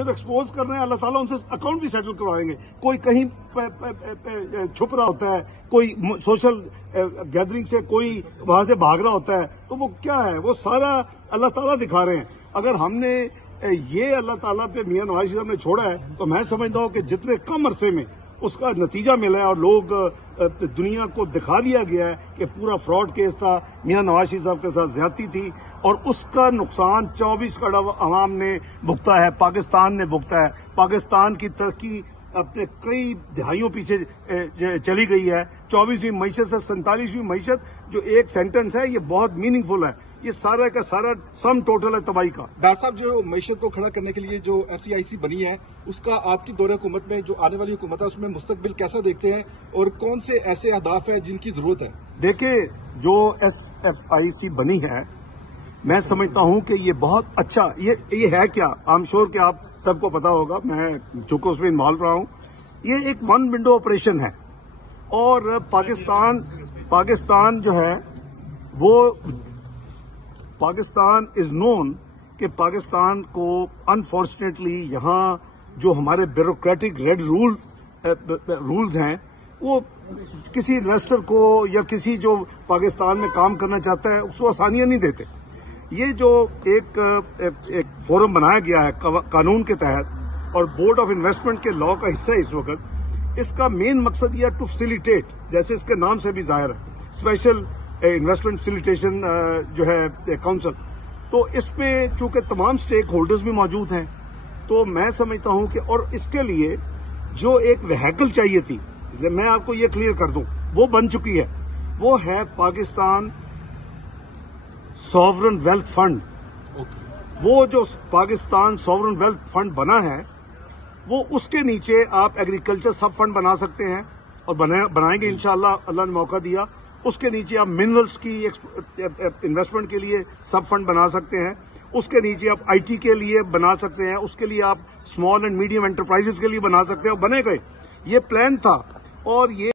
सिर्फ एक्सपोज कर रहे हैं, अल्लाह ताला उनसे अकाउंट भी सेटल करवाएंगे। कोई कहीं छुप रहा होता है, कोई सोशल गैदरिंग से कोई वहां से भाग रहा होता है, तो वो क्या है, वो सारा अल्लाह ताला दिखा रहे हैं। अगर हमने ये अल्लाह ताला पे मियां नवाज शरीफ साहब ने छोड़ा है, तो मैं समझता हूँ कि जितने कम अरसे में उसका नतीजा मिला है और लोग दुनिया को दिखा दिया गया है कि पूरा फ्रॉड केस था, मियां नवाज शरीफ साहब के साथ ज्यादती थी और उसका नुकसान 24 करोड़ अवाम ने भुगता है, पाकिस्तान ने भुगता है। पाकिस्तान की तरक्की अपने कई दहाइयों पीछे चली गई है। 24वीं मईशत से 47वीं मईशत, जो एक सेंटेंस है, ये बहुत मीनिंगफुल है। ये सारा का सारा सम टोटल है तबाही का। डॉक्टर साहब, जो मईशत को खड़ा करने के लिए जो FCIC बनी है, उसका आपकी दौरे हुकूमत में जो आने वाली हुकूमत है उसमें मुस्तकबिल कैसा देखते हैं और कौन से ऐसे अहदाफ है जिनकी जरूरत है? देखिए, जो SFIC बनी है, मैं समझता हूं कि ये बहुत अच्छा, ये है क्या, आई एम श्योर कि आप सबको पता होगा, मैं चूंकि उसमें इन्वॉल्व रहा हूं। ये एक वन विंडो ऑपरेशन है और पाकिस्तान जो है वो पाकिस्तान इज नोन कि पाकिस्तान को अनफॉर्चुनेटली यहाँ जो हमारे ब्यूरोक्रेटिक रेड रूल्स हैं, वो किसी इन्वेस्टर को या किसी जो पाकिस्तान में काम करना चाहता है उसको आसानियां नहीं देते। ये जो एक फोरम बनाया गया है कानून के तहत और बोर्ड ऑफ इन्वेस्टमेंट के लॉ का हिस्सा है इस वक्त, इसका मेन मकसद यह टू फैसिलिटेट, जैसे इसके नाम से भी जाहिर है, स्पेशल इन्वेस्टमेंट फैसिलिटेशन जो है काउंसिल। तो इस पे चूंकि तमाम स्टेक होल्डर्स भी मौजूद हैं, तो मैं समझता हूं कि और इसके लिए जो एक व्हीकल चाहिए थी, मैं आपको ये क्लियर कर दूं, वो बन चुकी है। वो है पाकिस्तान सॉवरन वेल्थ फंड। वो जो पाकिस्तान सॉवरन वेल्थ फंड बना है, वो उसके नीचे आप एग्रीकल्चर सब फंड बना सकते हैं और बनाएंगे इंशाअल्लाह, अल्लाह ने मौका दिया। उसके नीचे आप मिनरल्स की इन्वेस्टमेंट के लिए सब फंड बना सकते हैं, उसके नीचे आप IT के लिए बना सकते हैं, उसके लिए आप स्मॉल एंड मीडियम एंटरप्राइजेस के लिए बना सकते हैं, और बने गए। ये प्लान था और ये